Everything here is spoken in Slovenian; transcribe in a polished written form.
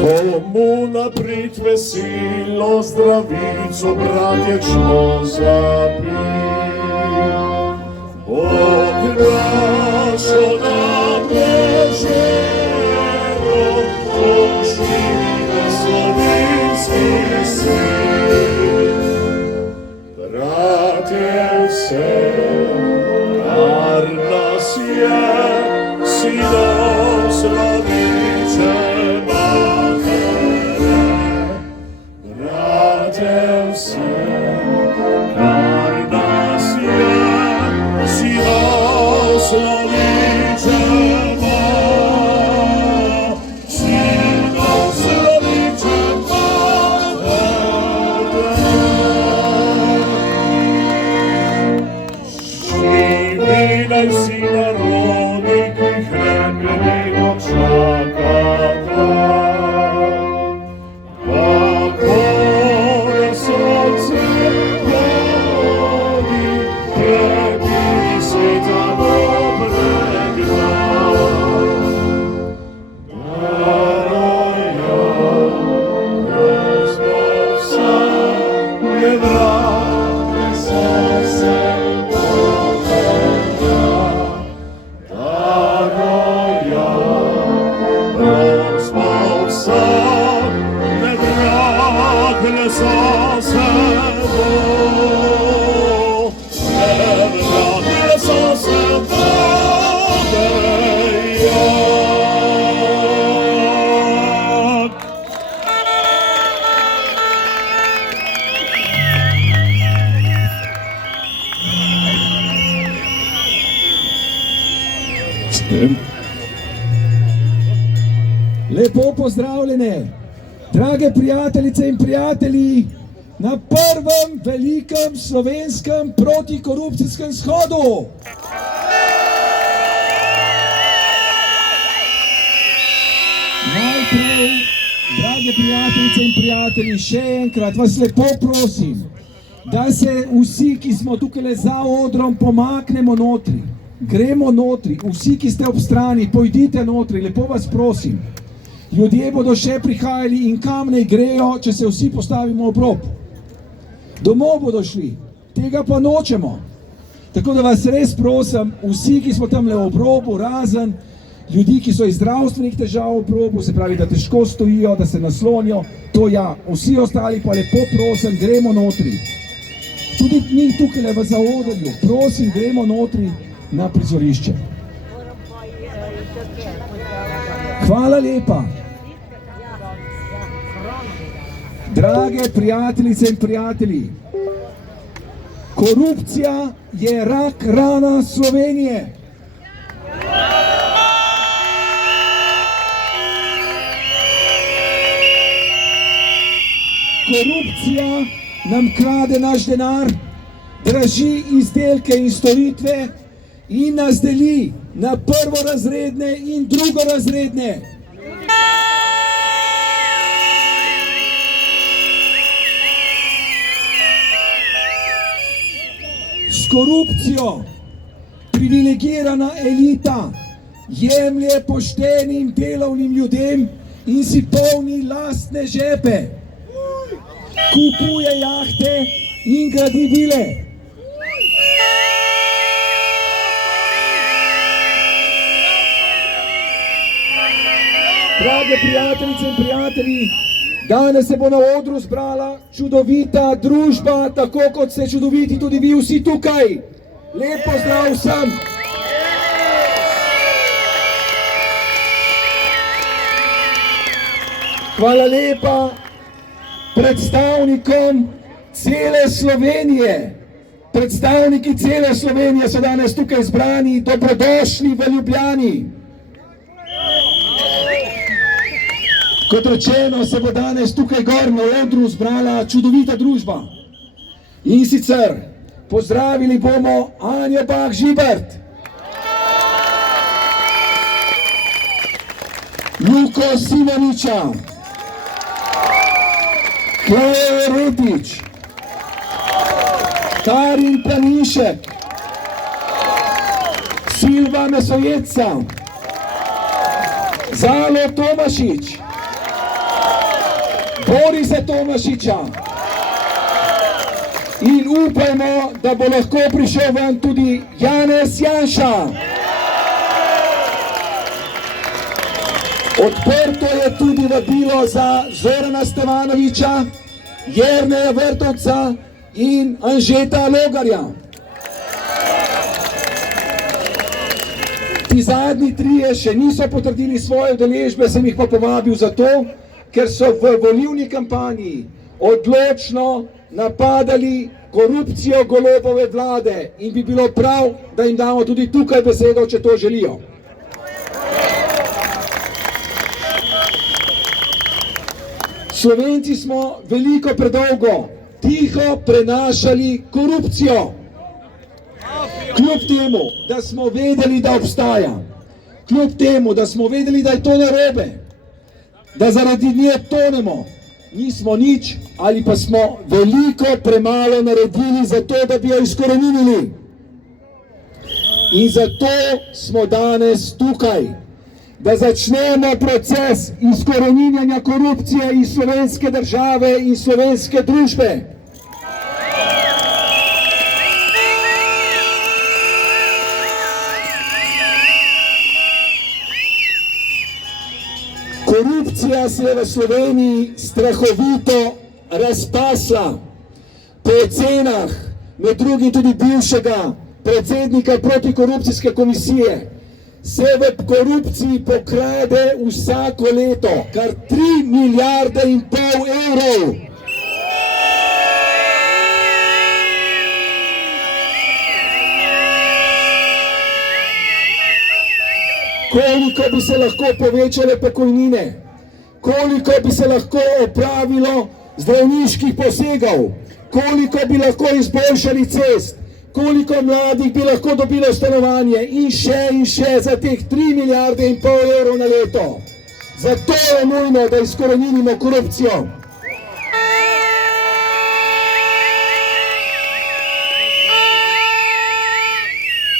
Komu naprit veselo zdravico, bratje, čmo zapit. Bog našo nam deželo, pošljive slovenski sin. Bratje, vse, kar nas je, sinom slavice matere. Bratje, vse, kar nas je, sinom slavice matere. Sinom slavice matere. Živi naj vsi narodi, ki hrepenega čakata. Kako je sonce vodi, prebili sveta dobrega. Daroja, Gospod sam je vrate sonce dobrega. Daroja, Gospod sam je vrate sonce Lepo pozdravljene, drage prijateljice in prijatelji, na prvem velikem slovenskem protikorupcijskem shodu. Najprej, drage prijateljice in prijatelji, še enkrat vas lepo prosim, da se vsi, ki smo tukaj za odrom, pomaknemo notri. Gremo notri, vsi, ki ste ob strani, pojdite notri, lepo vas prosim. Ljudje bodo še prihajali in kam naj grejo, če se vsi postavimo ob rob. Domov bodo šli, tega pa nočemo. Tako da vas res prosim, vsi, ki smo tamle ob robu, razen ljudi, ki so iz zdravstvenih težav ob robu, se pravi, da težko stojijo, da se naslonijo, to ja, vsi ostali pa lepo prosim, gremo notri. Tudi mi tukaj v zaodrju, prosim, gremo notri na prizorišče. Hvala lepa. Drage prijateljice in prijatelji, korupcija je rak rana Slovenije. Korupcija nam krade naš denar, draži izdelke in storitve in nas deli na prvorazredne in drugorazredne. S korupcijo privilegirana elita jemlje poštenim delovnim ljudem in si polni lastne žepe. Kupuje jahte in gradi vile. Drage prijateljice in prijatelji, danes se bo na odru zbrala čudovita družba, tako kot ste čudoviti tudi vi vsi tukaj. Lep pozdrav vsem! Hvala lepa predstavnikom cele Slovenije. Predstavniki cele Slovenije so danes tukaj zbrani, dobrodošli v Ljubljani. Kot rečeno, se bo danes tukaj gor na odru zbrala čudovita družba. In sicer pozdravili bomo Anjo Bah Žibert, Luko Simoniča, Klejo Retič, Karin Planinšek, Silva Mesojeca, Zalo Tomašič, Borisa Tomašiča in upajmo, da bo lahko prišel ven tudi Janez Janša. Odprto je tudi vabilo za Zorana Stevanoviča, Jerneja Vrtovca in Anžeta Logarja. Ti zadnji trije še niso potrdili svoje udeležbe, sem jih pa povabil zato, ker so v volilni kampanji odločno napadali korupcijo Golobove vlade in bi bilo prav, da jim damo tudi tukaj besedo, če to želijo. Slovenci smo veliko predolgo tiho prenašali korupcijo. Kljub temu, da smo vedeli, da obstaja, kljub temu, da smo vedeli, da je to narobe, da zaradi nje tonemo, nismo nič ali pa smo veliko premalo naredili za to, da bi jo izkoreninili. In zato smo danes tukaj, da začnemo proces izkoreninjanja korupcije iz slovenske države in slovenske družbe. Korupcija se je v Sloveniji strahovito razpasla. Po ocenah, med drugim tudi bivšega predsednika protikorupcijske komisije, se v korupciji pokrade vsako leto kar 3,5 milijarde evrov. Koliko bi se lahko povečale pokojnine, koliko bi se lahko opravilo zdravniških posegov, koliko bi lahko izboljšali cest, koliko mladih bi lahko dobilo stanovanje in še za teh 3,5 milijarde evrov na leto. Zato je nujno, da izkoreninimo korupcijo.